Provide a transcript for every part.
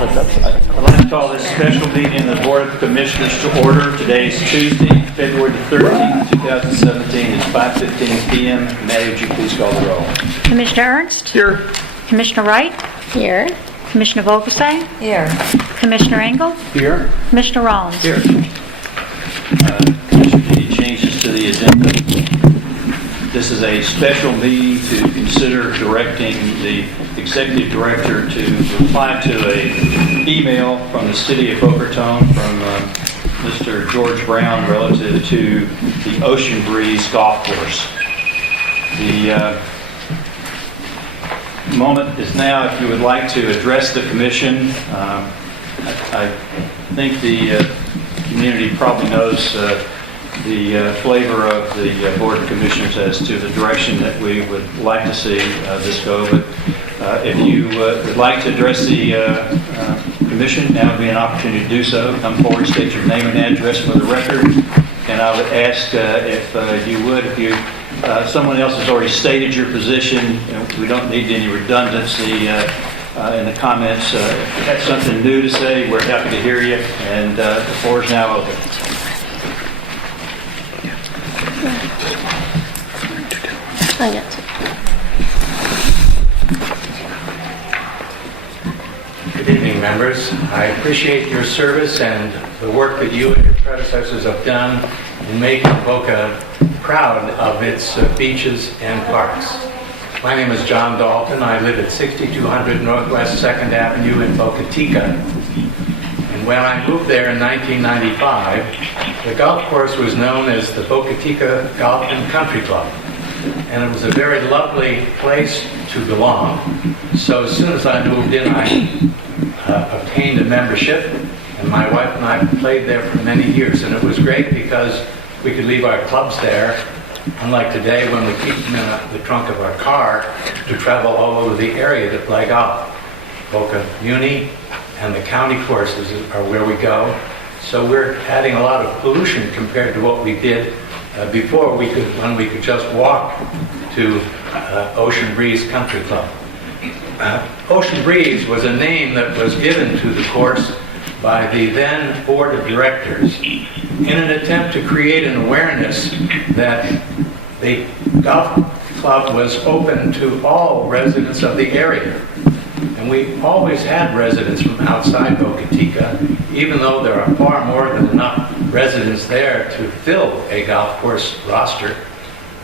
I'd like to call this special meeting of the Board of Commissioners to order. Today is Tuesday, February the 13th, 2017. It's 5:15 p.m. Maddie, would you please call the roll? Commissioner Ernst? Here. Commissioner Wright? Here. Commissioner Vogelsang? Here. Commissioner Engel? Here. Commissioner Rollins? Here. Any changes to the agenda? This is a special meeting to consider directing the executive director to reply to an email from the city of Boca Raton from Mr. George Brown relative to the Ocean Breeze Golf Course. The moment is now if you would like to address the commission. I think the community probably knows the flavor of the Board of Commissioners as to the direction that we would like to see this go. But if you would like to address the Commission, now would be an opportunity to do so. Come forward, state your name and address for the record. And I would ask if you would, if someone else has already stated your position, we don't need any redundancy in the comments. If you have something new to say, we're happy to hear you. And the floor is now open. Good evening, members. I appreciate your service and the work that you and your predecessors have done in making Boca proud of its beaches and parks. My name is John Dalton. I live at 6200 Northwest 2nd Avenue in Boca Chica. And when I moved there in 1995, the golf course was known as the Boca Chica Golf and Country Club. And it was a very lovely place to belong. So as soon as I moved in, I obtained a membership, and my wife and I played there for many years. And it was great because we could leave our clubs there, unlike today when we keep them in the trunk of our car to travel all over the area to play golf. Boca Muni and the county courses are where we go. So we're adding a lot of pollution compared to what we did before when we could just walk to Ocean Breeze Country Club. Ocean Breeze was a name that was given to the course by the then board of directors in an attempt to create an awareness that the golf club was open to all residents of the area. And we always had residents from outside Boca Chica, even though there are far more than enough residents there to fill a golf course roster.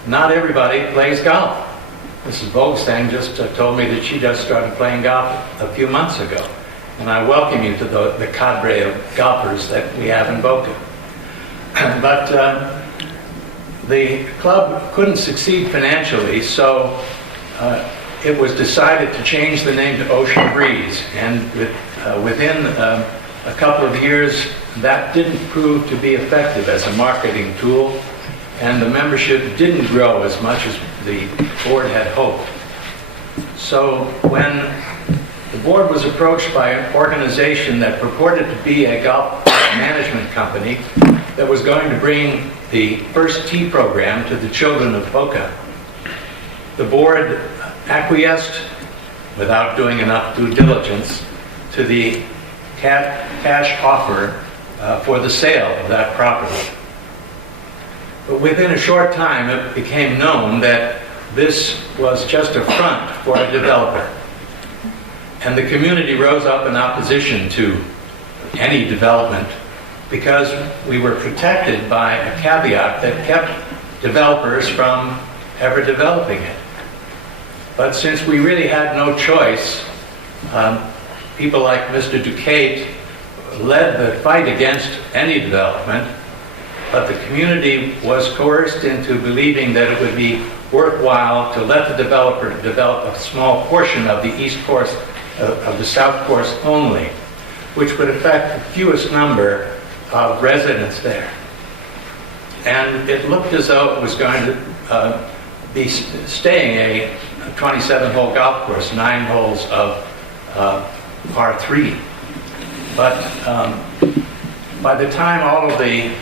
Not everybody plays golf. Mrs. Vogelsang just told me that she just started playing golf a few months ago. And I welcome you to the cadre of golfers that we have in Boca. But the club couldn't succeed financially, so it was decided to change the name to Ocean Breeze. And within a couple of years, that didn't prove to be effective as a marketing tool, and the membership didn't grow as much as the board had hoped. So when the board was approached by an organization that purported to be a golf management company that was going to bring the first tee program to the children of Boca, the board acquiesced without doing enough due diligence to the cash offer for the sale of that property. But within a short time, it became known that this was just a front for a developer. And the community rose up in opposition to any development because we were protected by a caveat that kept developers from ever developing it. But since we really had no choice, people like Mr. Duquette led the fight against any development, but the community was coerced into believing that it would be worthwhile to let the developer develop a small portion of the east course, of the south course only, which would affect the fewest number of residents there. And it looked as though it was going to be staying a 27-hole golf course, 9 holes of par 3. But by the time all of the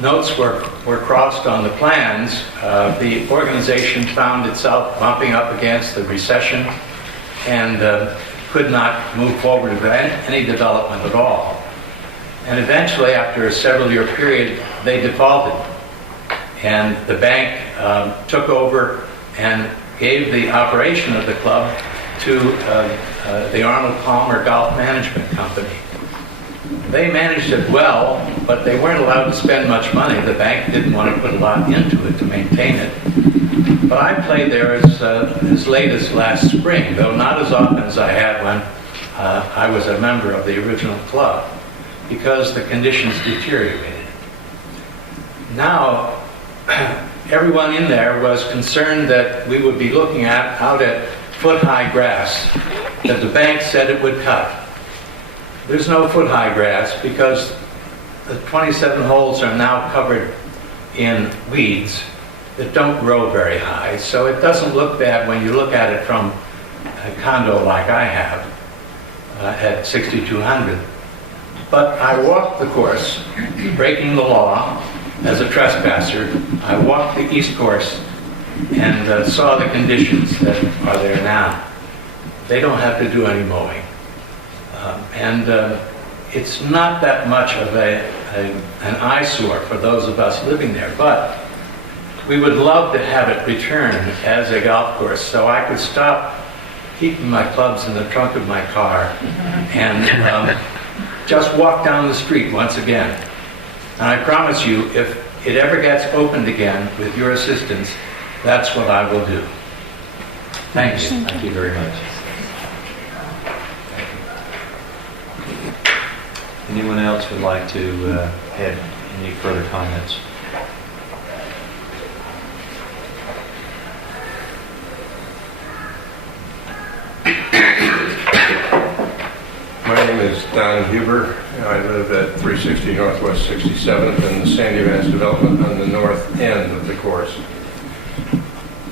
notes were crossed on the plans, the organization found itself bumping up against the recession and could not move forward with any development at all. And eventually, after a several-year period, they defaulted. And the bank took over and gave the operation of the club to the Arnold Palmer Golf Management Company. They managed it well, but they weren't allowed to spend much money. The bank didn't want to put a lot into it to maintain it. But I played there as late as last spring, though not as often as I had when I was a member of the original club, because the conditions deteriorated. Now, everyone in there was concerned that we would be looking out at foot-high grass that the bank said it would cut. There's no foot-high grass because the 27 holes are now covered in weeds that don't grow very high, so it doesn't look bad when you look at it from a condo like I have at 6200. But I walked the course, breaking the law as a trespasser. I walked the east course and saw the conditions that are there now. They don't have to do any mowing. It's not that much of an eyesore for those of us living there, but we would love to have it returned as a golf course so I could stop keeping my clubs in the trunk of my car and just walk down the street once again. And I promise you, if it ever gets opened again with your assistance, that's what I will do. Thank you. Thank you very much. Anyone else would like to add any further comments? My name is Don Huber. I live at 360 Northwest 67th in the Sandy Vance development on the north end of the course.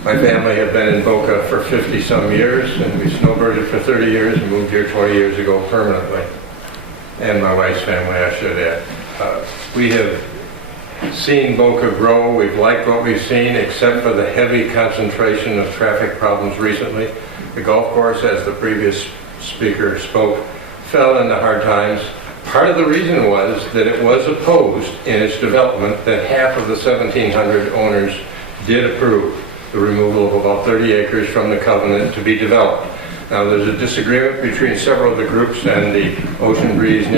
My family had been in Boca for 50-some years, and we snowbirded for 30 years and moved here 20 years ago permanently. And my wife's family, I should add. We have seen Boca grow. We've liked what we've seen, except for the heavy concentration of traffic problems recently. The golf course, as the previous speaker spoke, fell into hard times. Part of the reason was that it was opposed in its development that half of the 1,700 owners did approve the removal of about 30 acres from the covenant to be developed. Now, there's a disagreement between several of the groups and the Ocean Breeze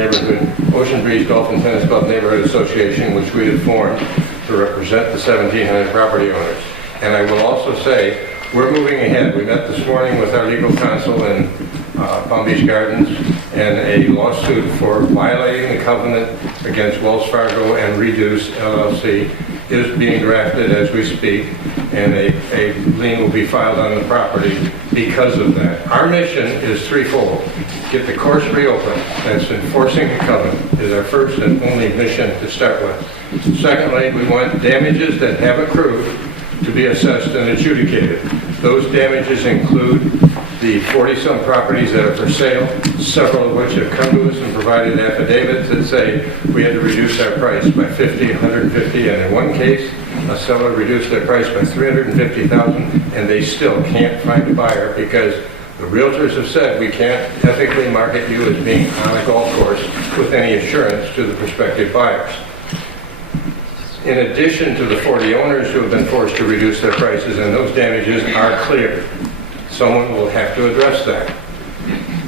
Golf and Tennis Club Neighborhood Association, which we have formed to represent the 1,700 property owners. And I will also say, we're moving ahead. We met this morning with our legal counsel in Palm Beach Gardens, and a lawsuit for violating the covenant against Wells Fargo and Reduce LLC is being drafted as we speak, and a lien will be filed on the property because of that. Our mission is threefold. Get the course reopened. That's enforcing the covenant is our first and only mission to start with. Secondly, we want damages that have accrued to be assessed and adjudicated. Those damages include the 40-some properties that are for sale, several of which have come to us and provided affidavits that say we had to reduce our price by 50, 150, and in one case, a seller reduced their price by $350,000, and they still can't find a buyer because the realtors have said we can't ethically market you as being on a golf course with any assurance to the prospective buyers. In addition to the 40 owners who have been forced to reduce their prices, and those damages are clear, someone will have to address that.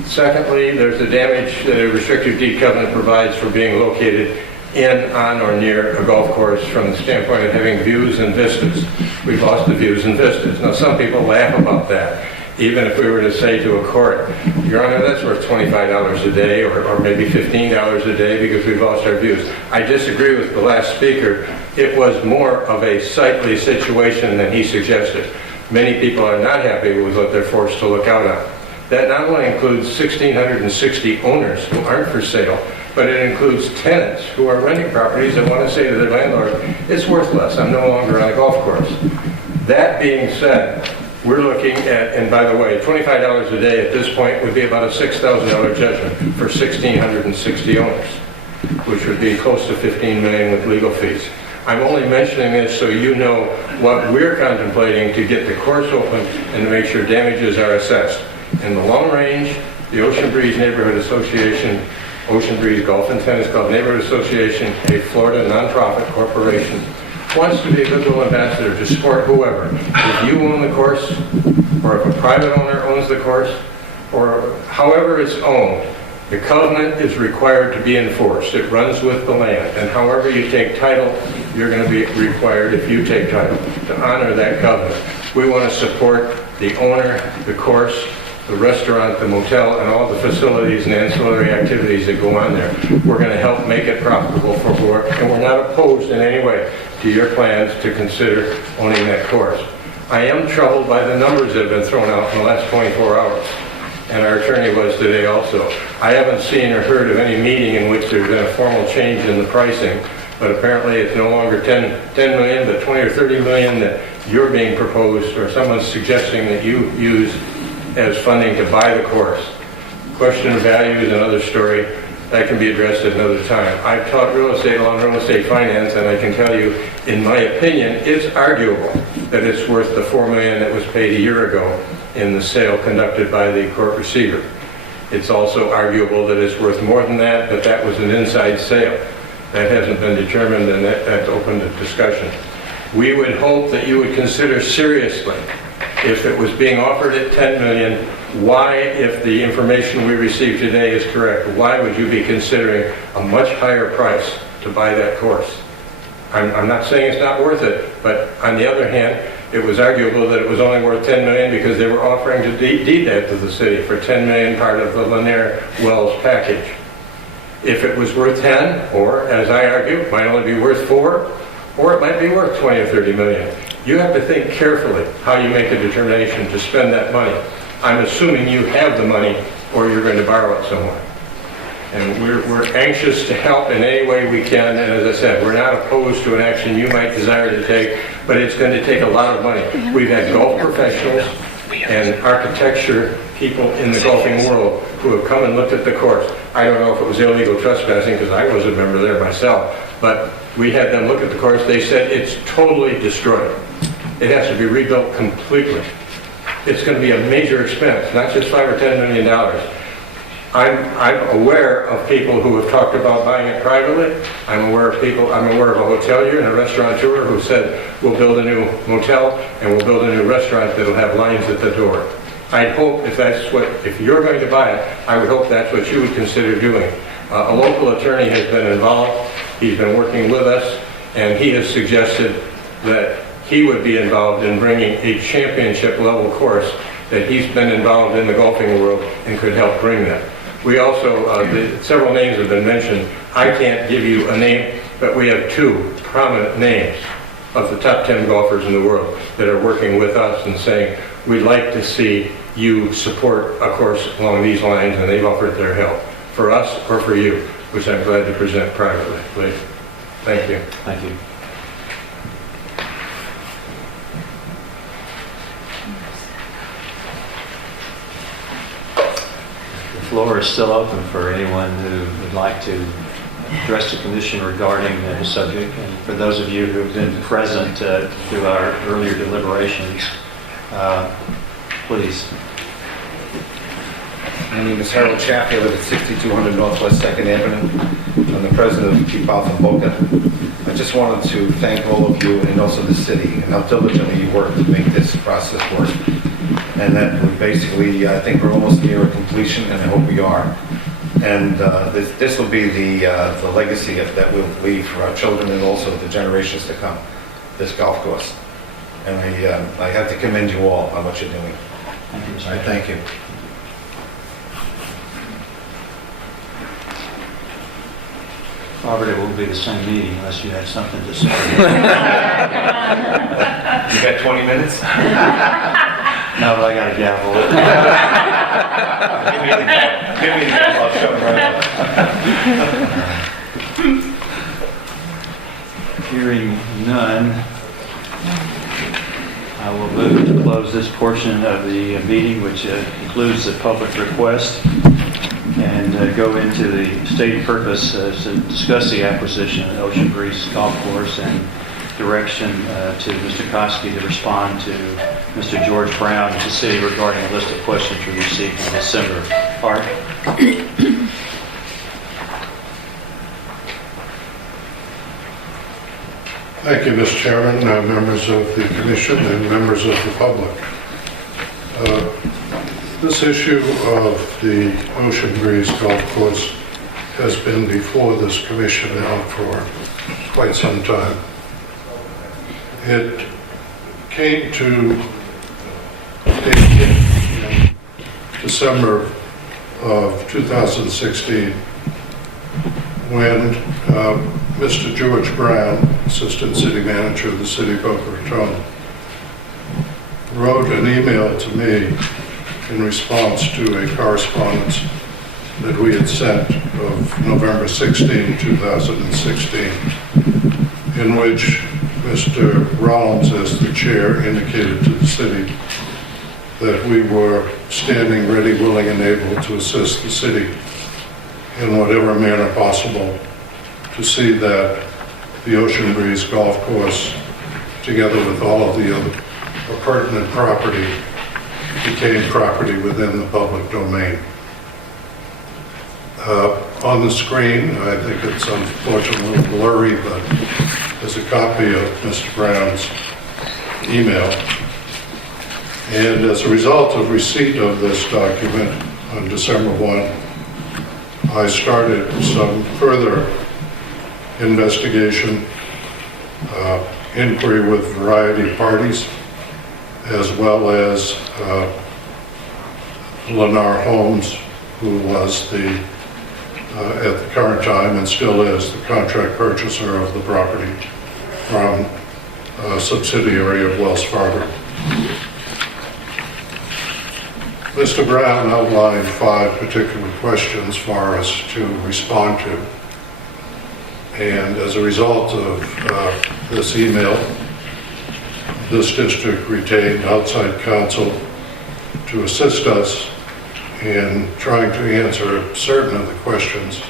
Secondly, there's the damage that a restrictive deed covenant provides for being located in, on, or near a golf course from the standpoint of having views and vistas. We've lost the views and vistas. Now, some people laugh about that. Even if we were to say to a court, Your Honor, that's worth $25 a day or maybe $15 a day because we've lost our views. I disagree with the last speaker. It was more of a sightly situation than he suggested. Many people are not happy with what they're forced to look out on. That not only includes 1,660 owners who aren't for sale, but it includes tenants who are renting properties that want to say to their landlord, it's worthless, I'm no longer on a golf course. That being said, we're looking at, and by the way, $25 a day at this point would be about a $6,000 judgment for 1,660 owners, which would be close to $15 million with legal fees. I'm only mentioning this so you know what we're contemplating to get the course open and to make sure damages are assessed. In the long range, the Ocean Breeze Neighborhood Association, Ocean Breeze Golf and Tennis Club Neighborhood Association, a Florida nonprofit corporation, wants to be a goodwill ambassador to support whoever. If you own the course, or if a private owner owns the course, or however it's owned, the covenant is required to be enforced. It runs with the land. And however you take title, you're going to be required, if you take title, to honor that covenant. We want to support the owner, the course, the restaurant, the motel, and all the facilities and ancillary activities that go on there. We're going to help make it profitable for whoever, and we're not opposed in any way to your plans to consider owning that course. I am troubled by the numbers that have been thrown out in the last 24 hours. And our attorney was today also. I haven't seen or heard of any meeting in which there's been a formal change in the pricing, but apparently it's no longer 10 million, but 20 or 30 million that you're being proposed, or someone's suggesting that you use as funding to buy the course. Question of value is another story. That can be addressed at another time. I've taught real estate law and real estate finance, and I can tell you, in my opinion, it's arguable that it's worth the $4 million that was paid a year ago in the sale conducted by the court receiver. It's also arguable that it's worth more than that, but that was an inside sale. That hasn't been determined, and that's open to discussion. We would hope that you would consider seriously, if it was being offered at $10 million, why, if the information we received today is correct, why would you be considering a much higher price to buy that course? I'm not saying it's not worth it, but on the other hand, it was arguable that it was only worth $10 million because they were offering to deed that to the city for $10 million, part of the Lanier Wells package. If it was worth 10, or as I argue, it might only be worth 4, or it might be worth 20 or 30 million. You have to think carefully how you make a determination to spend that money. I'm assuming you have the money, or you're going to borrow it somewhere. And we're anxious to help in any way we can, and as I said, we're not opposed to an action you might desire to take, but it's going to take a lot of money. We've had golf professionals and architecture people in the golfing world who have come and looked at the course. I don't know if it was illegal trespassing, because I was a member there myself, but we had them look at the course. They said it's totally destroyed. It has to be rebuilt completely. It's going to be a major expense, not just $5 or $10 million. I'm aware of people who have talked about buying it privately. I'm aware of a hotelier and a restaurateur who said, we'll build a new motel and we'll build a new restaurant that'll have lines at the door. I'd hope if you're going to buy it, I would hope that's what you would consider doing. A local attorney has been involved. He's been working with us, and he has suggested that he would be involved in bringing a championship level course, that he's been involved in the golfing world and could help bring that. We also, several names have been mentioned. I can't give you a name, but we have 2 prominent names of the top 10 golfers in the world that are working with us and saying, we'd like to see you support a course along these lines, and they've offered their help for us or for you, which I'm glad to present privately, please. Thank you. Thank you. The floor is still open for anyone who would like to address the commission regarding the subject. And for those of you who have been present through our earlier deliberations, please. My name is Harold Chaffee. I live at 6200 Northwest 2nd Avenue. I'm the president of Keep Out from Boca. I just wanted to thank all of you and also the city and how diligently you work to make this process work. And that we basically, I think we're almost near a completion, and I hope we are. And this will be the legacy that we'll leave for our children and also the generations to come, this golf course. And I have to commend you all on what you're doing. Thank you, Mr. All right, thank you. Robert, it will be the same meeting unless you have something to say. You got 20 minutes? No, but I got a gavel. Give me the gavel. I'll shut it right up. Hearing none, I will move to close this portion of the meeting, which concludes the public request, and go into the stated purpose to discuss the acquisition of the Ocean Breeze Golf Course and direction to Mr. Koski to respond to Mr. George Brown of the city regarding a list of questions we received in December. Art? Thank you, Mr. Chairman, members of the Commission, and members of the public. This issue of the Ocean Breeze Golf Course has been before this Commission now for quite some time. It came to a in December of 2016 when Mr. George Brown, Assistant City Manager of the City of Boca Raton, wrote an email to me in response to a correspondence that we had sent of November 16, 2016, in which Mr. Rollins, as the chair, indicated to the city that we were standing ready, willing, and able to assist the city in whatever manner possible to see that the Ocean Breeze Golf Course, together with all of the other pertinent property, became property within the public domain. On the screen, I think it's unfortunately a little blurry, but there's a copy of Mr. Brown's email. And as a result of receipt of this document on December 1, I started some further investigation, inquiry with a variety of parties, as well as Lennar Homes, who was at the current time and still is the contract purchaser of the property from a subsidiary of Wells Fargo. Mr. Brown outlined 5 particular questions for us to respond to. And as a result of this email, this district retained outside counsel to assist us in trying to answer certain of the questions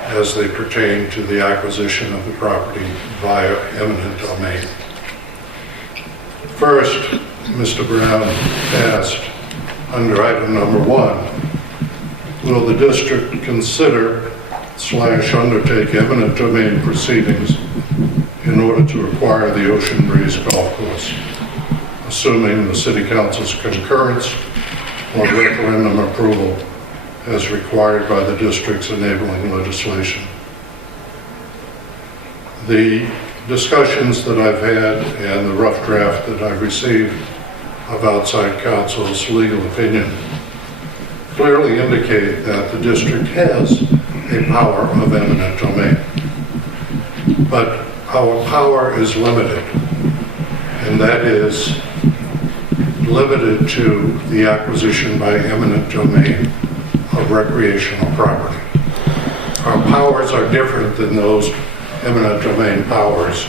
as they pertain to the acquisition of the property via eminent domain. First, Mr. Brown asked, under item number 1, will the district consider / undertake eminent domain proceedings in order to acquire the Ocean Breeze Golf Course, assuming the City Council's concurrence or referendum approval as required by the district's enabling legislation. The discussions that I've had and the rough draft that I've received of outside counsel's legal opinion clearly indicate that the district has a power of eminent domain. But our power is limited, and that is limited to the acquisition by eminent domain of recreational property. Our powers are different than those eminent domain powers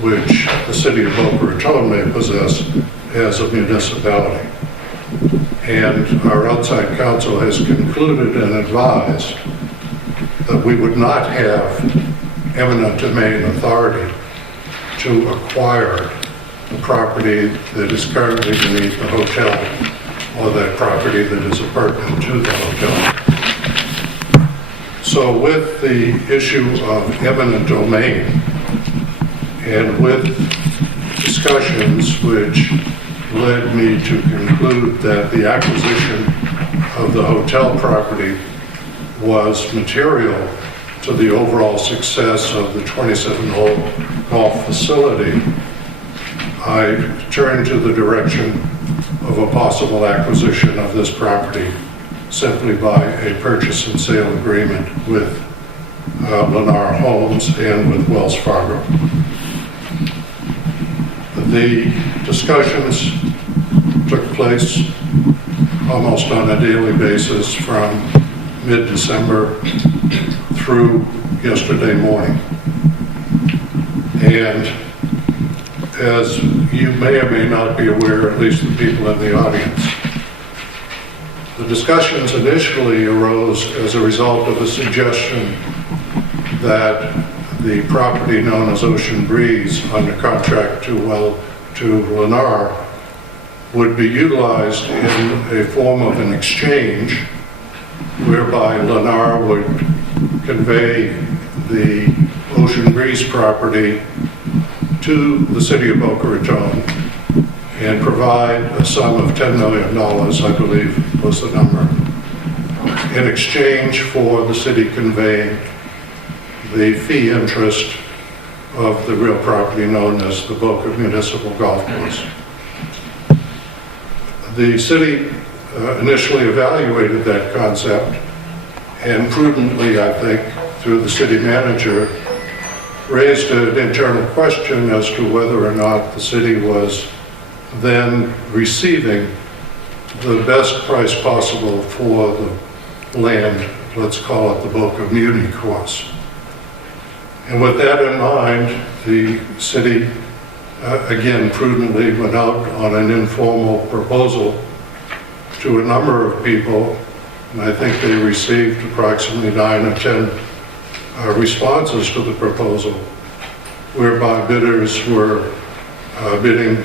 which the city of Boca Raton may possess as a municipality. And our outside counsel has concluded and advised that we would not have eminent domain authority to acquire the property that is currently beneath the hotel or that property that is appurtenant to the hotel. So with the issue of eminent domain and with discussions which led me to conclude that the acquisition of the hotel property was material to the overall success of the 27-hole golf facility, I turned to the direction of a possible acquisition of this property simply by a purchase and sale agreement with Lennar Homes and with Wells Fargo. The discussions took place almost on a daily basis from mid-December through yesterday morning. And as you may or may not be aware, at least the people in the audience, the discussions initially arose as a result of a suggestion that the property known as Ocean Breeze under contract to Lennar would be utilized in a form of an exchange whereby Lennar would convey the Ocean Breeze property to the city of Boca Raton and provide a sum of $10 million, I believe was the number, in exchange for the city conveying the fee interest of the real property known as the Boca Municipal Golf Course. The city initially evaluated that concept and prudently, I think, through the city manager, raised an internal question as to whether or not the city was then receiving the best price possible for the land, let's call it the Boca Muni course. And with that in mind, the city, again, prudently went out on an informal proposal to a number of people, and I think they received approximately 9 or 10 responses to the proposal, whereby bidders were bidding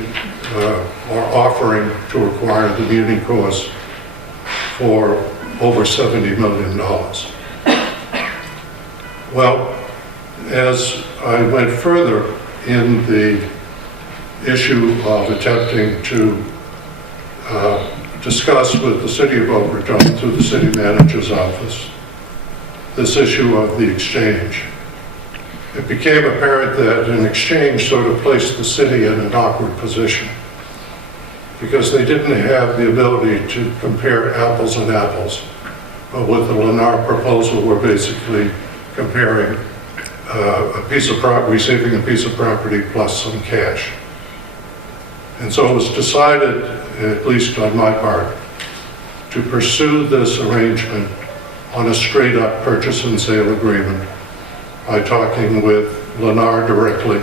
or offering to acquire the Muni course for over $70 million. Well, as I went further in the issue of attempting to discuss with the city of Boca Raton through the city manager's office this issue of the exchange, it became apparent that an exchange sort of placed the city in an awkward position because they didn't have the ability to compare apples and apples. But with the Lennar proposal, we're basically comparing receiving a piece of property plus some cash. And so it was decided, at least on my part, to pursue this arrangement on a straight-up purchase and sale agreement by talking with Lennar directly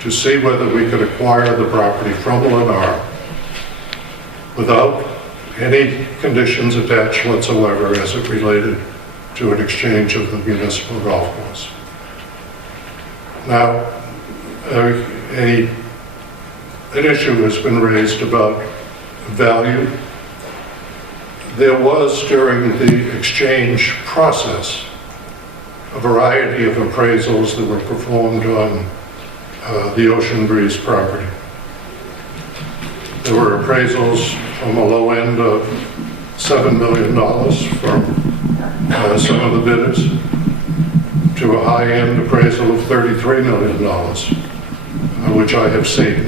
to see whether we could acquire the property from Lennar without any conditions attached whatsoever as it related to an exchange of the municipal golf course. Now, an issue has been raised about value. There was, during the exchange process, a variety of appraisals that were performed on the Ocean Breeze property. There were appraisals from a low end of $7 million from some of the bidders to a high-end appraisal of $33 million, which I have seen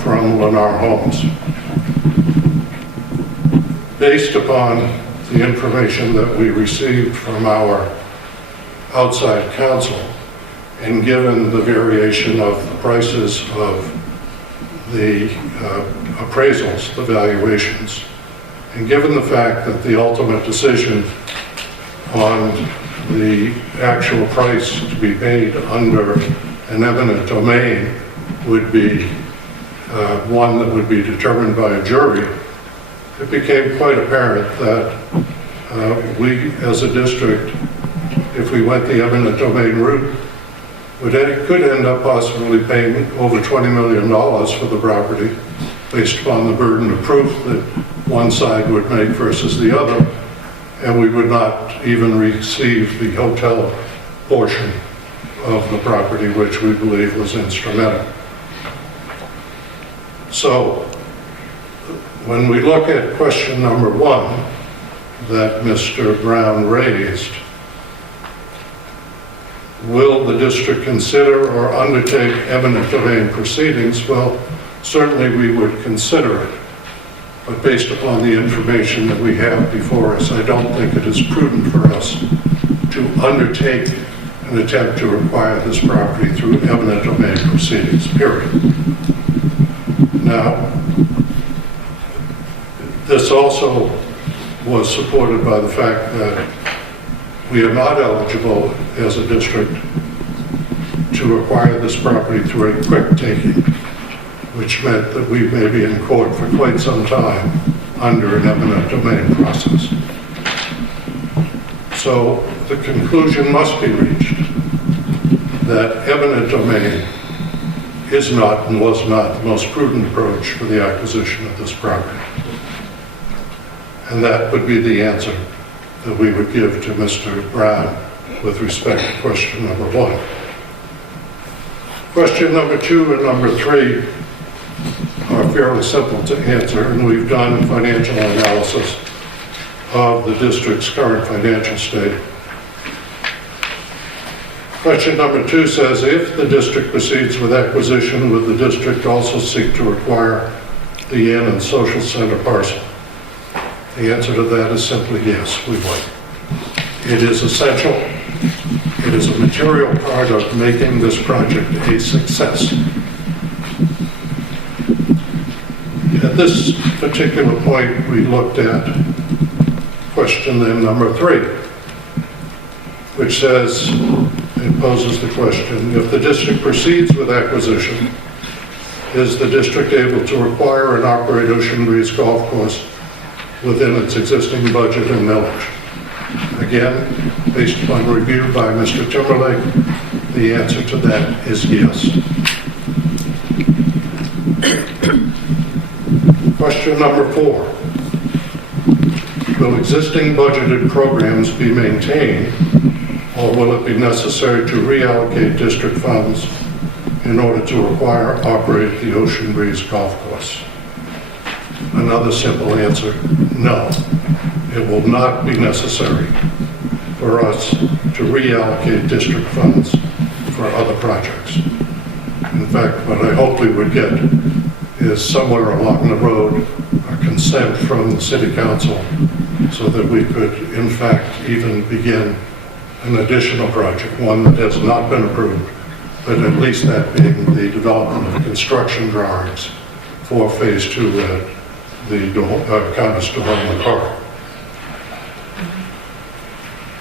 from Lennar Homes. Based upon the information that we received from our outside counsel, and given the variation of the prices of the appraisals, the valuations, and given the fact that the ultimate decision on the actual price to be paid under an eminent domain would be one that would be determined by a jury, it became quite apparent that we, as a district, if we went the eminent domain route, could end up possibly paying over $20 million for the property based upon the burden of proof that one side would make versus the other, and we would not even receive the hotel portion of the property, which we believe was instrumental. So, when we look at question number 1 that Mr. Brown raised, will the district consider or undertake eminent domain proceedings? Well, certainly we would consider it, but based upon the information that we have before us, I don't think it is prudent for us to undertake an attempt to acquire this property through eminent domain proceedings, period. Now, this also was supported by the fact that we are not eligible as a district to acquire this property through a quick taking, which meant that we may be in court for quite some time under an eminent domain process. So the conclusion must be reached that eminent domain is not and was not the most prudent approach for the acquisition of this property. And that would be the answer that we would give to Mr. Brown with respect to question number 1. Question number 2 and number 3 are fairly simple to answer, and we've done financial analysis of the district's current financial state. Question number 2 says, if the district proceeds with acquisition, would the district also seek to acquire the inn and social center parcel? The answer to that is simply yes, we would. It is essential. It is a material part of making this project a success. At this particular point, we looked at question then number 3, which says, it poses the question, if the district proceeds with acquisition, is the district able to acquire and operate Ocean Breeze Golf Course within its existing budget and millage? Again, based upon review by Mr. Timberlake, the answer to that is yes. Question number 4. Will existing budgeted programs be maintained, or will it be necessary to reallocate district funds in order to acquire or operate the Ocean Breeze Golf Course? Another simple answer, no. It will not be necessary for us to reallocate district funds for other projects. In fact, what I hope we would get is somewhere along the road a consent from the City Council so that we could, in fact, even begin an additional project, one that has not been approved, but at least that being the development of construction drawings for Phase 2 at the Congress Development Park.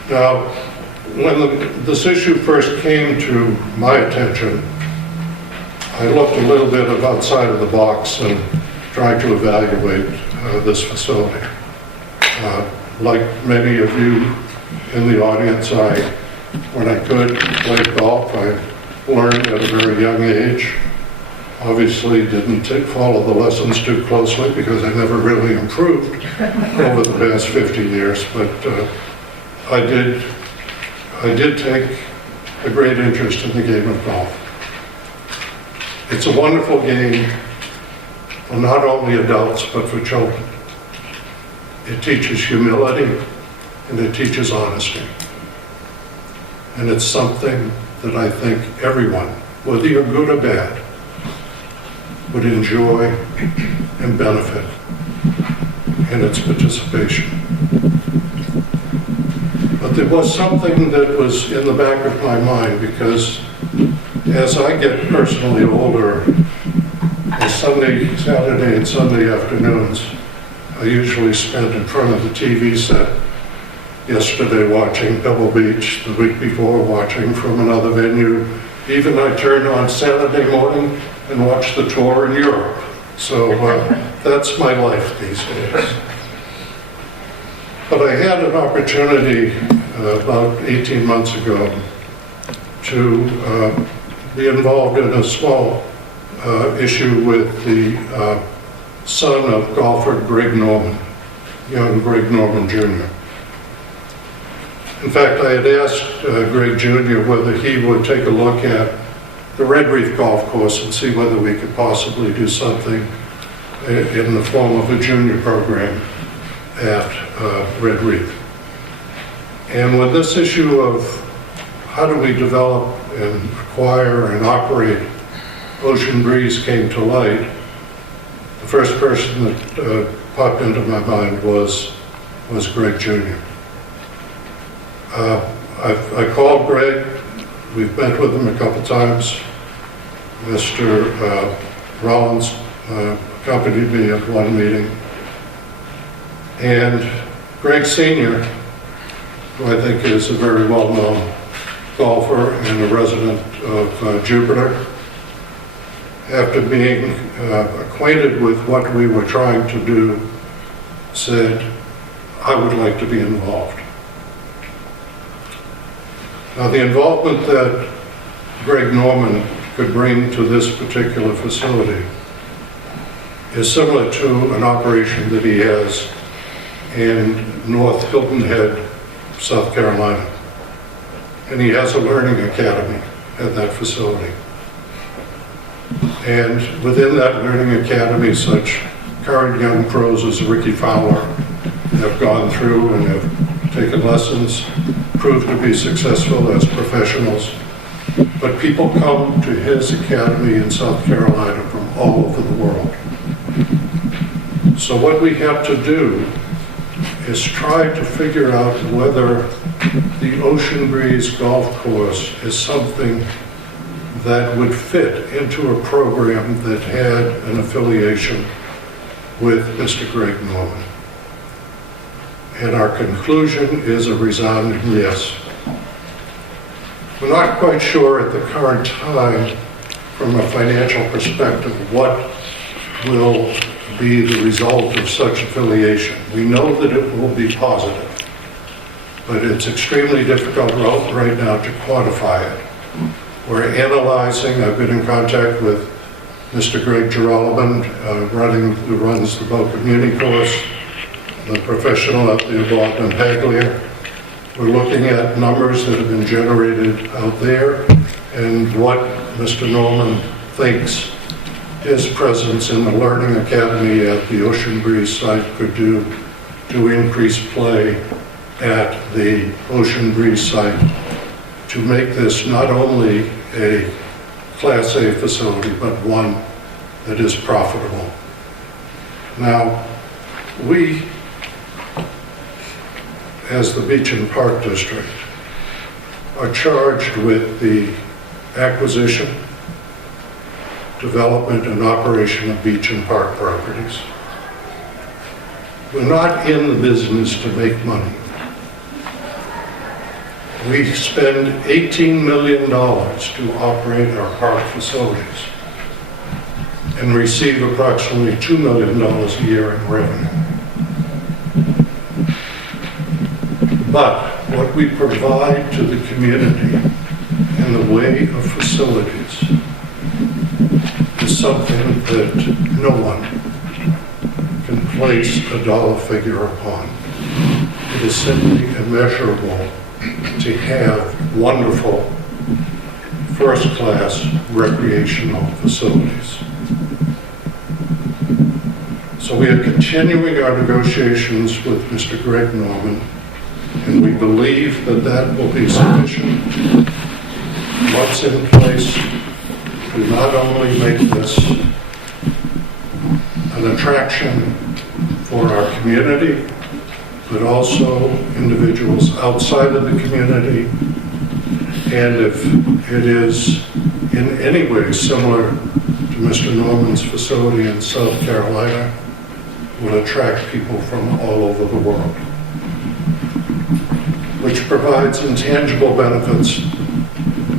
Now, when this issue first came to my attention, I looked a little bit outside of the box and tried to evaluate this facility. Like many of you in the audience, when I could, played golf. I learned at a very young age. Obviously didn't follow the lessons too closely because I never really improved over the past 50 years, but I did take a great interest in the game of golf. It's a wonderful game for not only adults, but for children. It teaches humility and it teaches honesty. And it's something that I think everyone, whether you're good or bad, would enjoy and benefit in its participation. But there was something that was in the back of my mind, because as I get personally older, on Saturday and Sunday afternoons, I usually spend in front of the TV set. Yesterday watching Pebble Beach, the week before watching from another venue. Even I turn on Saturday morning and watch the tour in Europe. So that's my life these days. But I had an opportunity about 18 months ago to be involved in a small issue with the son of golfer Greg Norman, young Greg Norman Jr. In fact, I had asked Greg Jr. whether he would take a look at the Red Reef Golf Course and see whether we could possibly do something in the form of a junior program at Red Reef. And when this issue of how do we develop and acquire and operate Ocean Breeze came to light, the first person that popped into my mind was Greg Jr. I called Greg. We've met with him a couple times. Mr. Rollins accompanied me at one meeting. And Greg Sr., who I think is a very well-known golfer and a resident of Jupiter, after being acquainted with what we were trying to do, said, "I would like to be involved." Now, the involvement that Greg Norman could bring to this particular facility is similar to an operation that he has in North Hilton Head, South Carolina. And he has a learning academy at that facility. And within that learning academy, such current young pros as Ricky Fowler have gone through and have taken lessons, proved to be successful as professionals. But people come to his academy in South Carolina from all over the world. So what we have to do is try to figure out whether the Ocean Breeze Golf Course is something that would fit into a program that had an affiliation with Mr. Greg Norman. And our conclusion is a resounding yes. We're not quite sure at the current time, from a financial perspective, what will be the result of such affiliation. We know that it will be positive, but it's extremely difficult right now to quantify it. We're analyzing, I've been in contact with Mr. Greg Geralman, who runs the Boca Community Course, the professional out there, Bob and Paglia. We're looking at numbers that have been generated out there and what Mr. Norman thinks his presence in the Learning Academy at the Ocean Breeze site could do to increase play at the Ocean Breeze site to make this not only a Class A facility, but one that is profitable. Now, we, as the Beach and Park District, are charged with the acquisition, development, and operation of beach and park properties. We're not in the business to make money. We spend $18 million to operate our park facilities and receive approximately $2 million a year in revenue. But what we provide to the community in the way of facilities is something that no one can place a dollar figure upon. It is simply immeasurable to have wonderful, first-class recreational facilities. So we are continuing our negotiations with Mr. Greg Norman, and we believe that that will be sufficient. What's in place to not only make this an attraction for our community, but also individuals outside of the community. And if it is in any way similar to Mr. Norman's facility in South Carolina, will attract people from all over the world, which provides intangible benefits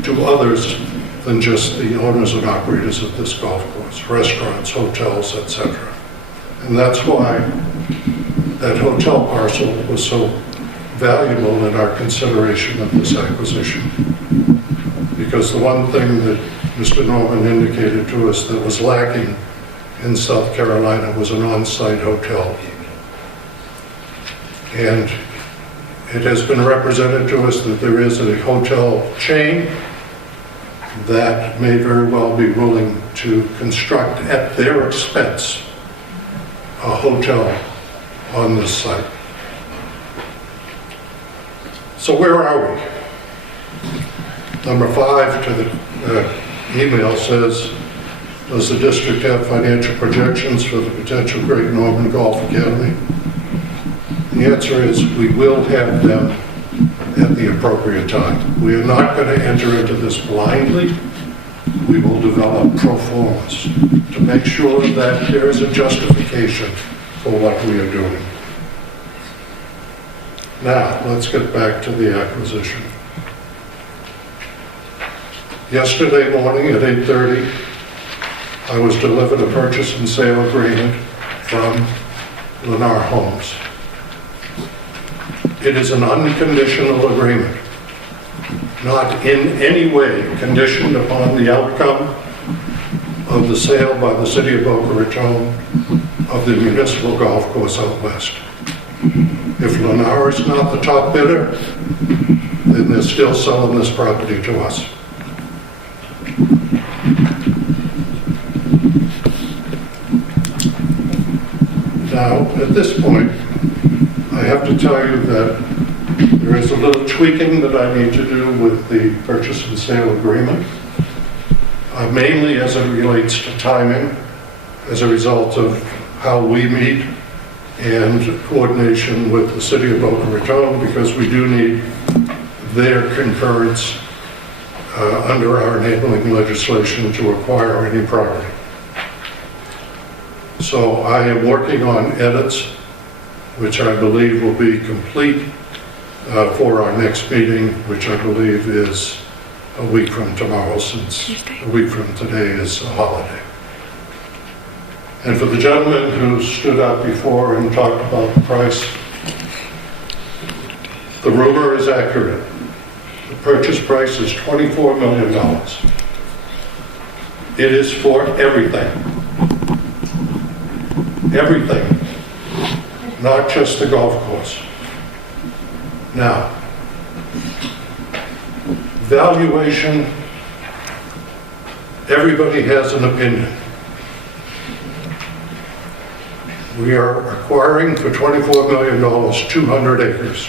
to others than just the owners and operators of this golf course, restaurants, hotels, etc. And that's why that hotel parcel was so valuable in our consideration of this acquisition. Because the one thing that Mr. Norman indicated to us that was lacking in South Carolina was an on-site hotel. And it has been represented to us that there is a hotel chain that may very well be willing to construct at their expense a hotel on this site. So where are we? Number 5 to the email says, does the district have financial projections for the potential Greg Norman Golf Academy? The answer is we will have them at the appropriate time. We are not going to enter into this blindly. We will develop pro formas to make sure that there is a justification for what we are doing. Now, let's get back to the acquisition. Yesterday morning at 8:30, I was delivered a purchase and sale agreement from Lennar Homes. It is an unconditional agreement. not in any way conditioned upon the outcome of the sale by the city of Boca Raton of the municipal golf course out west. If Lennar is not the top bidder, then they're still selling this property to us. Now, at this point, I have to tell you that there is a little tweaking that I need to do with the purchase and sale agreement, mainly as it relates to timing, as a result of how we meet and coordination with the city of Boca Raton, because we do need their concurrence under our enabling legislation to acquire any property. So I am working on edits, which I believe will be complete for our next meeting, which I believe is a week from tomorrow, since a week from today is a holiday. And for the gentleman who stood up before and talked about the price, the rumor is accurate. The purchase price is $24 million. It is for everything. Everything, not just the golf course. Now, valuation, everybody has an opinion. We are acquiring for $24 million 200 acres.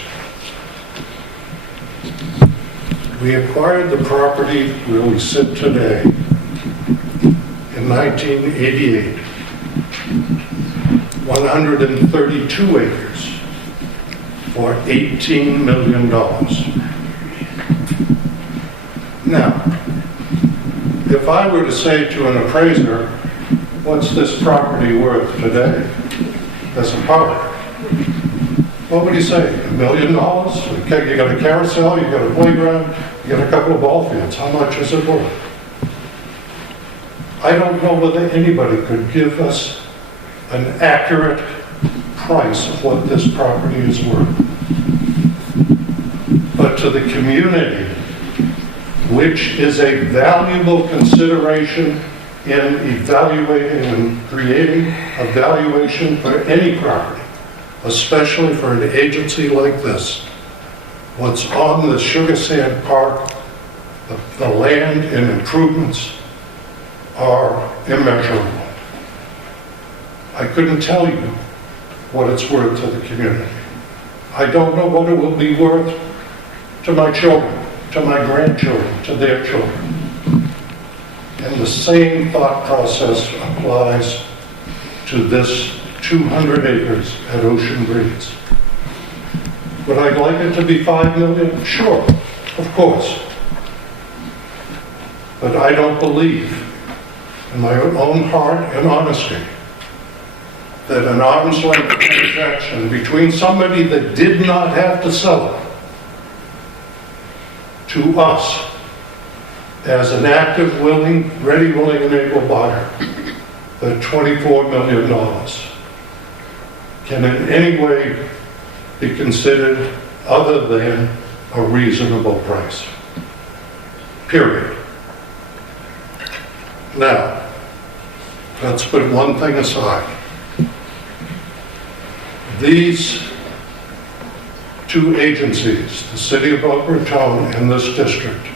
We acquired the property where we sit today in 1988. 132 acres for $18 million. Now, if I were to say to an appraiser, what's this property worth today as a park? What would he say? $1 million? Okay, you got a carousel, you got a playground, you got a couple of ball fields. How much is it worth? I don't know whether anybody could give us an accurate price of what this property is worth. But to the community, which is a valuable consideration in evaluating and creating a valuation for any property, especially for an agency like this, what's on the Sugar Sand Park, the land and improvements are immeasurable. I couldn't tell you what it's worth to the community. I don't know what it will be worth to my children, to my grandchildren, to their children. And the same thought process applies to this 200 acres at Ocean Breeze. Would I like it to be $5 million? Sure, of course. But I don't believe, in my own heart and honesty, that an arm's length transaction between somebody that did not have to sell it to us as an active, willing, ready, willing, and able buyer, that $24 million can in any way be considered other than a reasonable price. Period. Now, let's put one thing aside. These two agencies, the City of Boca Raton and this district,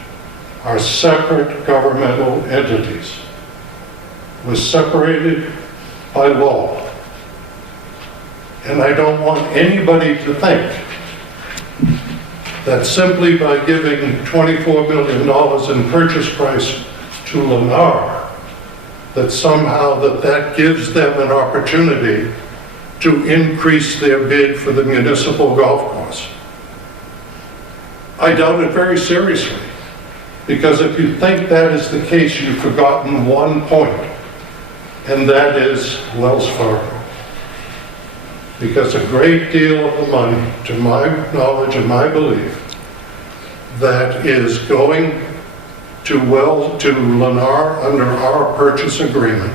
are separate governmental entities. We're separated by law. And I don't want anybody to think that simply by giving $24 million in purchase price to Lennar, that somehow that gives them an opportunity to increase their bid for the municipal golf course. I doubt it very seriously, because if you think that is the case, you've forgotten one point, and that is Wells Fargo. Because a great deal of the money, to my knowledge and my belief, that is going to Lennar under our purchase agreement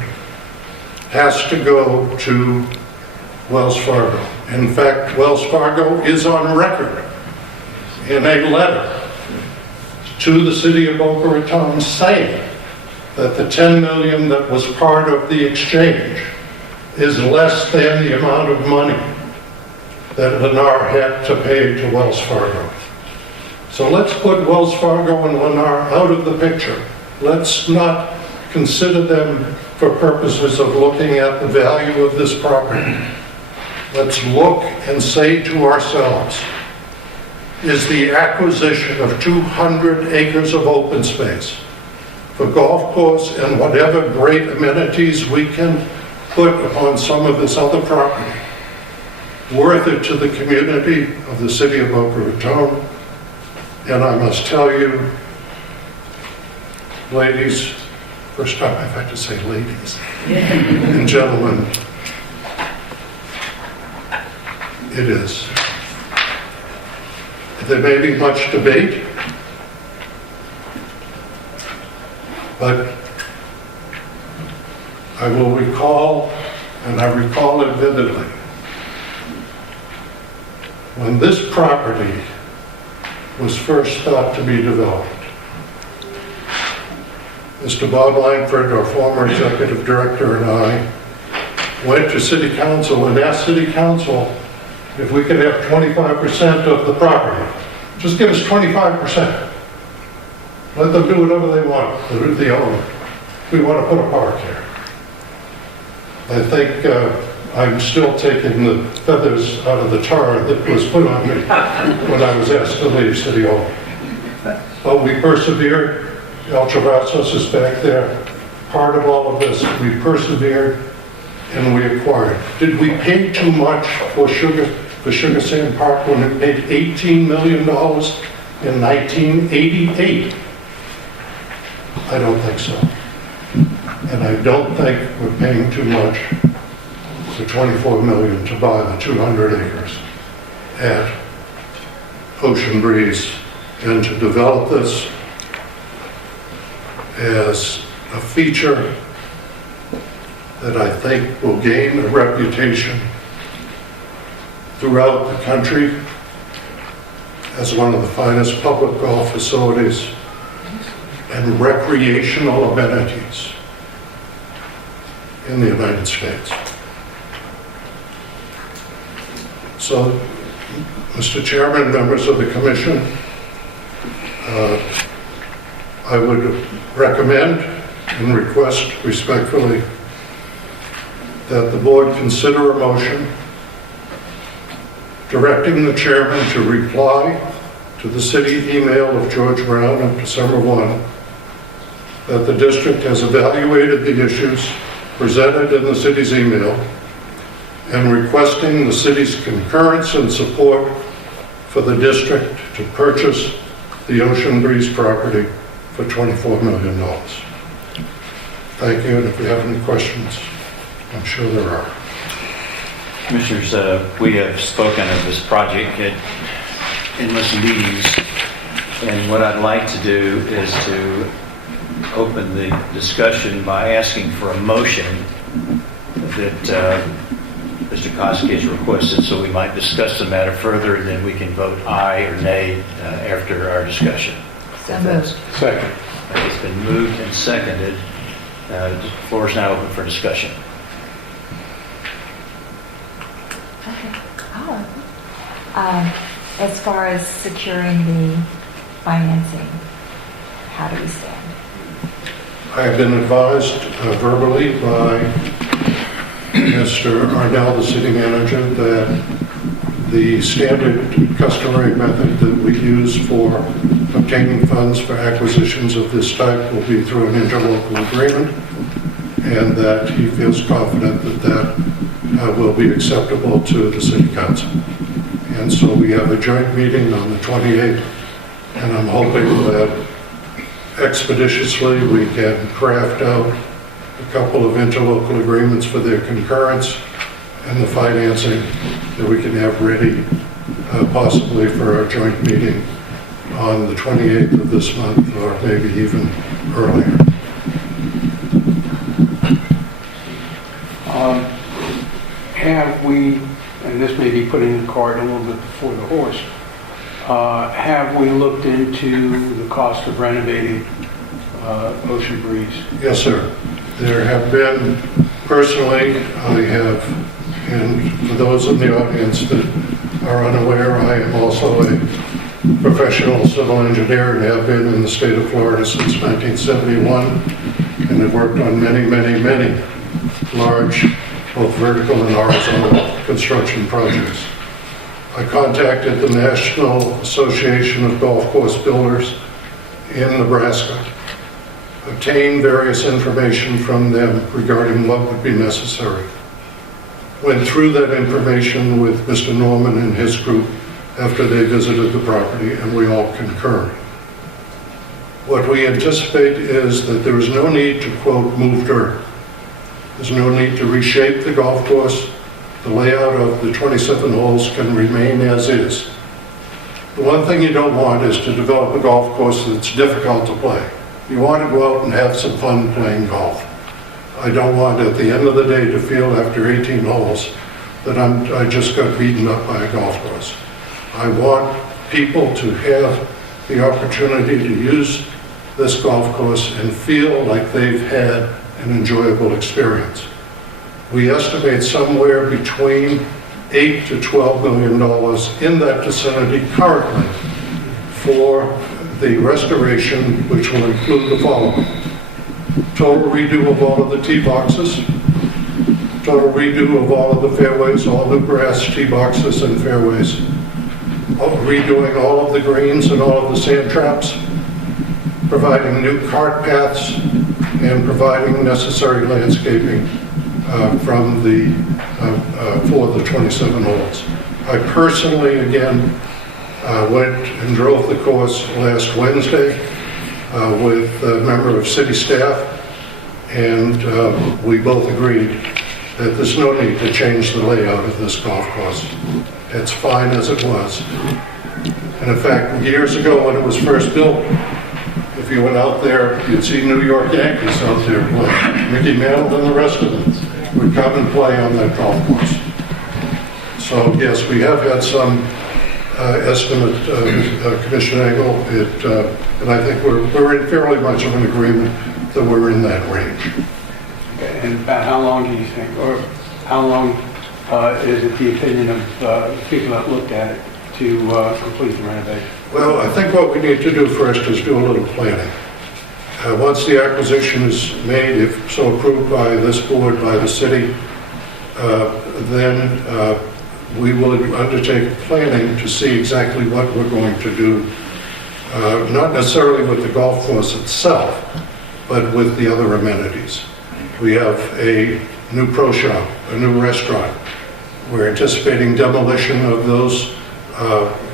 has to go to Wells Fargo. In fact, Wells Fargo is on record in a letter to the city of Boca Raton saying that the 10 million that was part of the exchange is less than the amount of money that Lennar had to pay to Wells Fargo. So let's put Wells Fargo and Lennar out of the picture. Let's not consider them for purposes of looking at the value of this property. Let's look and say to ourselves, is the acquisition of 200 acres of open space for golf course and whatever great amenities we can put upon some of this other property worth it to the community of the city of Boca Raton? And I must tell you, ladies, first time I've had to say ladies, and gentlemen, it is. There may be much debate, but I will recall, and I recall it vividly, when this property was first thought to be developed. Mr. Bob Langford, our former executive director, and I went to City Council and asked City Council if we could have 25% of the property. Just give us 25%. Let them do whatever they want, the owner. We want to put a park here. I think I'm still taking the feathers out of the tar that was put on me when I was asked to leave City Hall. But we persevered. El Travasos is back there. Part of all of this, we persevered and we acquired. Did we pay too much for Sugar Sand Park when it paid $18 million in 1988? I don't think so. And I don't think we're paying too much for $24 million to buy the 200 acres at Ocean Breeze and to develop this as a feature that I think will gain a reputation throughout the country as one of the finest public golf facilities and recreational amenities in the United States. So, Mr. Chairman, members of the commission, I would recommend and request respectfully that the board consider a motion directing the chairman to reply to the city email of George Brown of December 1 that the district has evaluated the issues presented in the city's email and requesting the city's concurrence and support for the district to purchase the Ocean Breeze property for $24 million. Thank you, and if you have any questions, I'm sure there are. Commissioners, we have spoken of this project at endless meetings, and what I'd like to do is to open the discussion by asking for a motion that Mr. Koski has requested, so we might discuss the matter further, and then we can vote aye or nay after our discussion. So moved. Second. It's been moved and seconded. The floor is now open for discussion. Okay. As far as securing the financing, how do we stand? I have been advised verbally by Mr. Arnell, the city manager, that the standard customary method that we use for obtaining funds for acquisitions of this type will be through an interlocal agreement, and that he feels confident that that will be acceptable to the city council. And so we have a joint meeting on the 28th, and I'm hoping that expeditiously we can craft out a couple of interlocal agreements for their concurrence and the financing that we can have ready possibly for our joint meeting on the 28th of this month, or maybe even earlier. Have we, and this may be putting the cart a little bit before the horse, Have we looked into the cost of renovating Ocean Breeze? Yes, sir. There have been, personally, I have, and for those in the audience that are unaware, I am also a professional civil engineer and have been in the state of Florida since 1971, and have worked on many, many, many large, both vertical and horizontal construction projects. I contacted the National Association of Golf Course Builders in Nebraska, obtained various information from them regarding what would be necessary. Went through that information with Mr. Norman and his group after they visited the property, and we all concur. What we anticipate is that there is no need to, quote, move dirt. There's no need to reshape the golf course. The layout of the 27 holes can remain as is. The one thing you don't want is to develop a golf course that's difficult to play. You want to go out and have some fun playing golf. I don't want at the end of the day to feel after 18 holes that I just got beaten up by a golf course. I want people to have the opportunity to use this golf course and feel like they've had an enjoyable experience. We estimate somewhere between $8 to $12 million in that vicinity currently for the restoration, which will include the following: total redo of all of the tee boxes, total redo of all of the fairways, all new grass tee boxes and fairways, redoing all of the greens and all of the sand traps, providing new cart paths, and providing necessary landscaping for the 27 holes. I personally, again, went and drove the course last Wednesday with a member of city staff, and we both agreed that there's no need to change the layout of this golf course. It's fine as it was. And in fact, years ago when it was first built, if you went out there, you'd see New York Yankees out there playing. Mickey Mantle and the rest of them would come and play on that golf course. So yes, we have had some estimate, Commissioner Engel, and I think we're in fairly much of an agreement that we're in that range. Okay, and about how long do you think, or how long is it the opinion of the people that looked at it to complete the renovation? Well, I think what we need to do first is do a little planning. Once the acquisition is made, if so approved by this board, by the city, then we will undertake planning to see exactly what we're going to do, not necessarily with the golf course itself, but with the other amenities. We have a new pro shop, a new restaurant. We're anticipating demolition of those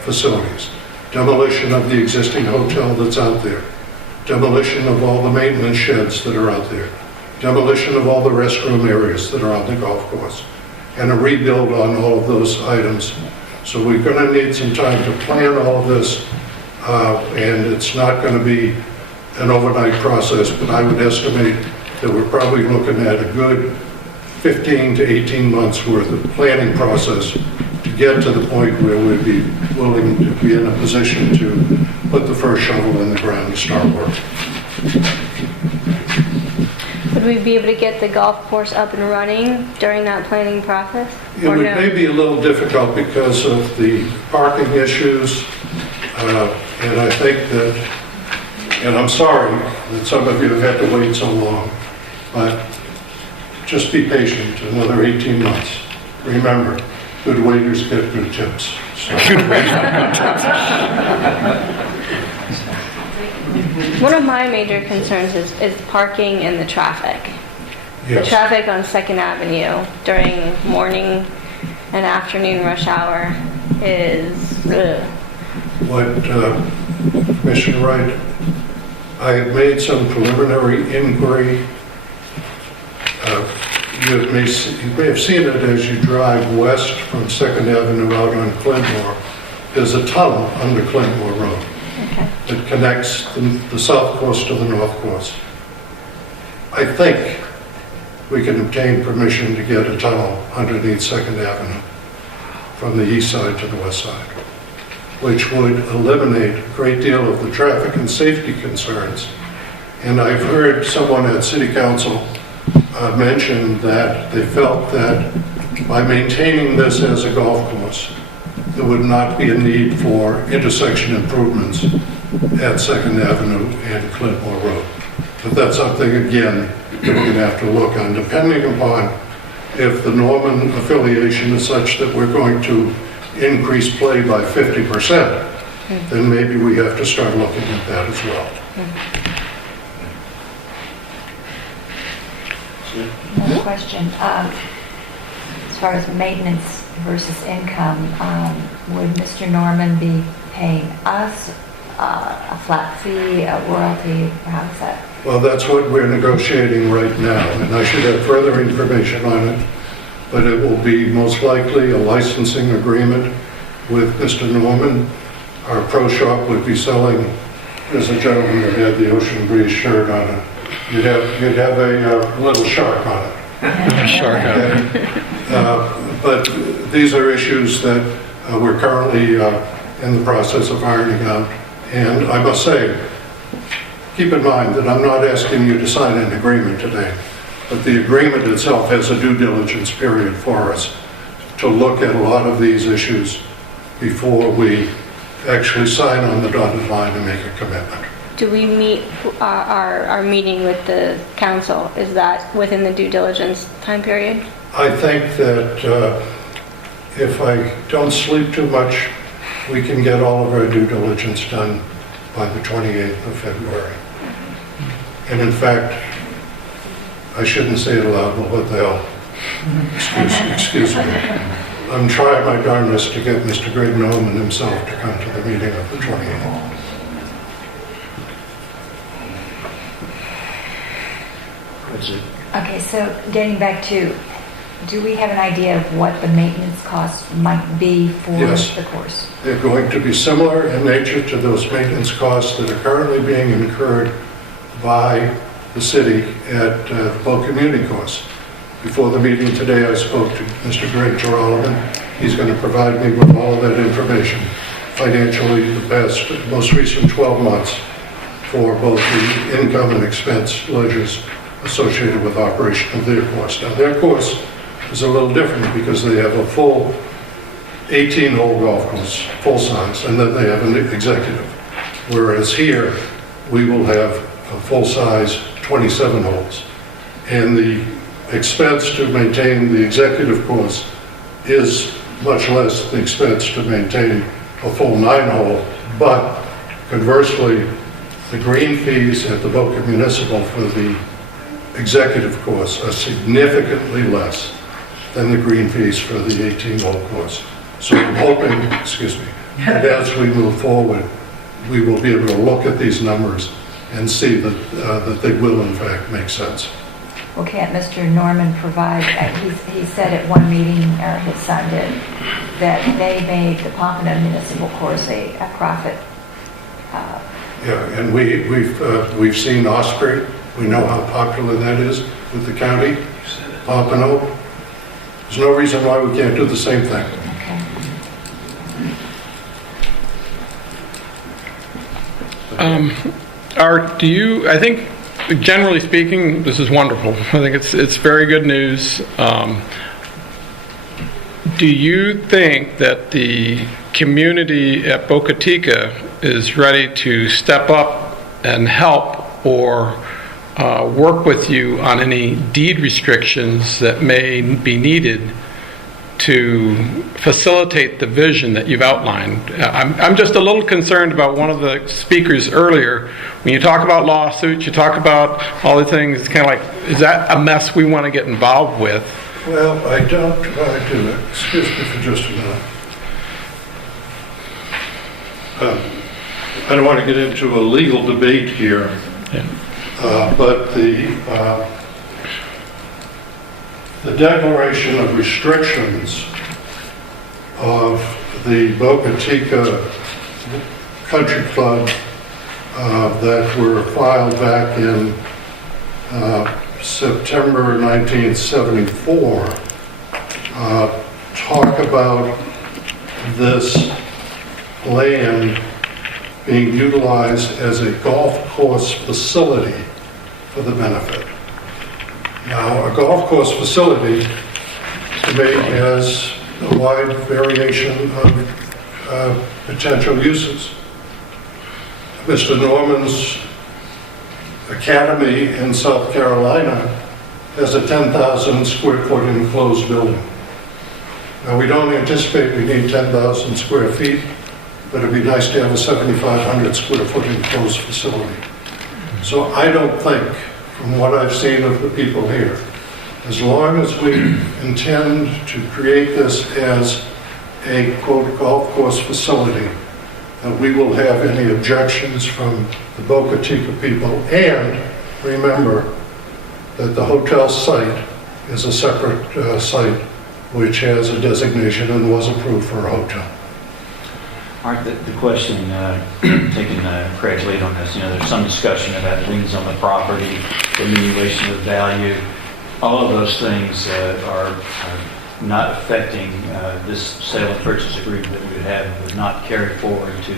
facilities, demolition of the existing hotel that's out there, demolition of all the maintenance sheds that are out there, demolition of all the restroom areas that are on the golf course, and a rebuild on all of those items. So we're going to need some time to plan all of this, and it's not going to be an overnight process, but I would estimate that we're probably looking at a good 15 to 18 months worth of planning process to get to the point where we'd be willing to be in a position to put the first shovel in the ground and start work. Would we be able to get the golf course up and running during that planning process? It would may be a little difficult because of the parking issues, and I think that, and I'm sorry that some of you have had to wait so long, but just be patient, another 18 months. Remember, good waiters get good tips. So. One of my major concerns is parking and the traffic. Yes. The traffic on 2nd Avenue during morning and afternoon rush hour is What, Commissioner Wright, I have made some preliminary inquiry. You may have seen it as you drive west from 2nd Avenue out on Clintmore. There's a tunnel under Clintmore Road. okay. That connects the south coast to the north coast. I think we can obtain permission to get a tunnel underneath 2nd Avenue from the east side to the west side. which would eliminate a great deal of the traffic and safety concerns. And I've heard someone at City Council mention that they felt that by maintaining this as a golf course, there would not be a need for intersection improvements at 2nd Avenue and Clintmore Road. But that's something, again, that we're going to have to look on, depending upon if the Norman affiliation is such that we're going to increase play by 50%, then maybe we have to start looking at that as well. Another question. As far as maintenance versus income, would Mr. Norman be paying us a flat fee, a royalty? How is that? Well, that's what we're negotiating right now, and I should have further information on it, but it will be most likely a licensing agreement with Mr. Norman. Our pro shop would be selling, there's a gentleman that had the Ocean Breeze shirt on it. You'd have a little shark on it. Shark on it. But these are issues that we're currently in the process of ironing out. And I must say, keep in mind that I'm not asking you to sign an agreement today, but the agreement itself has a due diligence period for us to look at a lot of these issues before we actually sign on the dotted line and make a commitment. Do we meet our meeting with the council? Is that within the due diligence time period? I think that if I don't sleep too much, we can get all of our due diligence done by the 28th of February. And in fact, I shouldn't say it aloud, but what the hell? Excuse me. I'm trying my darndest to get Mr. Greg Norman himself to come to the meeting of the 28th. Okay, so getting back to, do we have an idea of what the maintenance costs might be for Yes. the course? They're going to be similar in nature to those maintenance costs that are currently being incurred by the city at the Boca Community Course. Before the meeting today, I spoke to Mr. Greg Geralman. He's going to provide me with all of that information, financially, the most recent 12 months for both the income and expense ledgers associated with operation of their course. Now, their course is a little different because they have a full 18-hole golf course, full size, and then they have an executive. Whereas here, we will have a full-size 27 holes. And the expense to maintain the executive course is much less than the expense to maintain a full 9-hole, but conversely, the green fees at the Boca Municipal for the executive course are significantly less than the green fees for the 18-hole course. So I'm hoping, that as we move forward, we will be able to look at these numbers and see that they will in fact make sense. Well, can't Mr. Norman provide, he said at one meeting, or his son did, that they made the Pompano Municipal Course a profit. Yeah, and we've seen Osprey. We know how popular that is with the county. Pompano. There's no reason why we can't do the same thing. Okay. Art, I think generally speaking, this is wonderful. I think it's very good news. Do you think that the community at Boca Chica is ready to step up and help or work with you on any deed restrictions that may be needed to facilitate the vision that you've outlined? I'm just a little concerned about one of the speakers earlier. When you talk about lawsuits, you talk about all the things, it's kind of like, is that a mess we want to get involved with? Well, I don't want to, excuse me for just a minute. I don't want to get into a legal debate here, but the declaration of restrictions of the Boca Chica Country Club that were filed back in September 1974 talk about this land being utilized as a golf course facility for the benefit. Now, a golf course facility, to me, has a wide variation of potential uses. Mr. Norman's academy in South Carolina has a 10,000 square foot enclosed building. Now, we don't anticipate we need 10,000 square feet, but it'd be nice to have a 7,500 square foot enclosed facility. So I don't think, from what I've seen of the people here, as long as we intend to create this as a quote golf course facility, that we will have any objections from the Boca Chica people. And remember that the hotel site is a separate site which has a designation and was approved for a hotel. Art, the question, taking Craig's lead on this, there's some discussion about liens on the property, diminution of value. All of those things are not affecting this sale and purchase agreement that we would have, and would not carry forward to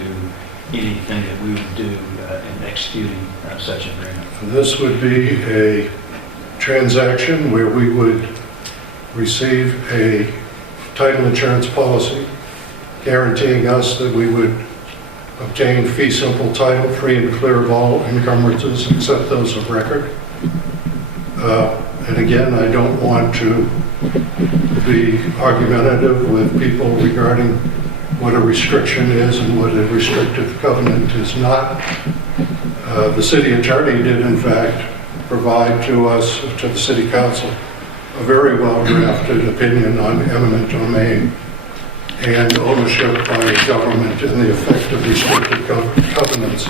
anything that we would do in executing such an agreement. This would be a transaction where we would receive a title insurance policy guaranteeing us that we would obtain fee simple title, free and clear of all encumbrances except those of record. And again, I don't want to be argumentative with people regarding what a restriction is and what a restrictive covenant is not. The city attorney did in fact provide to us, to the city council, a very well drafted opinion on eminent domain and ownership by the government and the effect of restricted covenants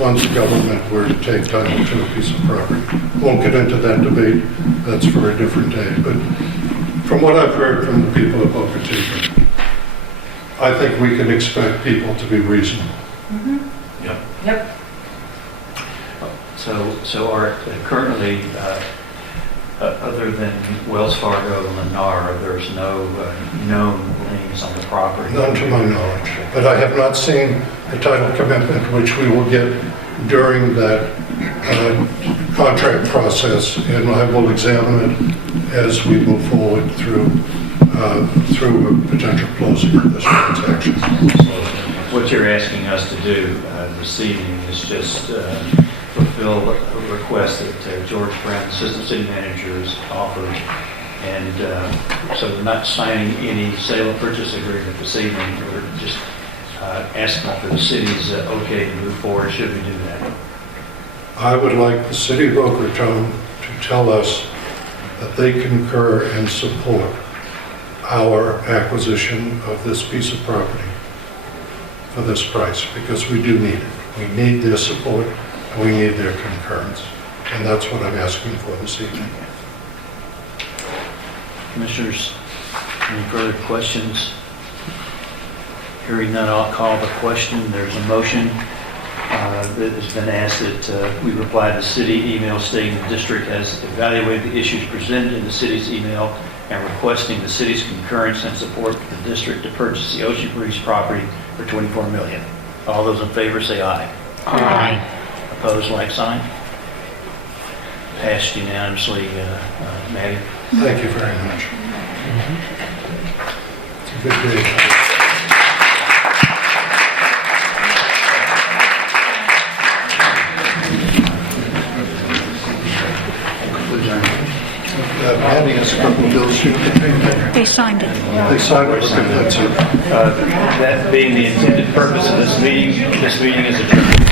once the government were to take title to a piece of property. Won't get into that debate, that's for a different day. But from what I've heard from the people of Boca Chica, I think we can expect people to be reasonable. Mm-hmm. Yep. Yep. So Art, currently, other than Wells Fargo and Lennar, there's no known liens on the property? None to my knowledge. But I have not seen the title commitment, which we will get during that contract process, and I will examine it as we move forward through a potential closing of this transaction. What you're asking us to do this evening is just fulfill a request that George Brown, Assistant City Manager, has offered. And so we're not signing any sale and purchase agreement this evening. We're just asking for the city's okay to move forward should we do that. I would like the city of Boca Raton to tell us that they concur and support our acquisition of this piece of property for this price, because we do need it. We need their support and we need their concurrence. And that's what I'm asking for this evening. Commissioners, any further questions? Hearing none, I'll call the question. There's a motion that has been asked that we reply to the city email stating the district has evaluated the issues presented in the city's email and requesting the city's concurrence and support for the district to purchase the Ocean Breeze property for $24 million. All those in favor say aye. Aye. Opposed, like sign. Passed unanimously, Maddie. Thank you very much. It's a good day. Maddie has a couple of bills here. They signed it. They signed it. That's it. That being the intended purpose of this meeting is adjourned.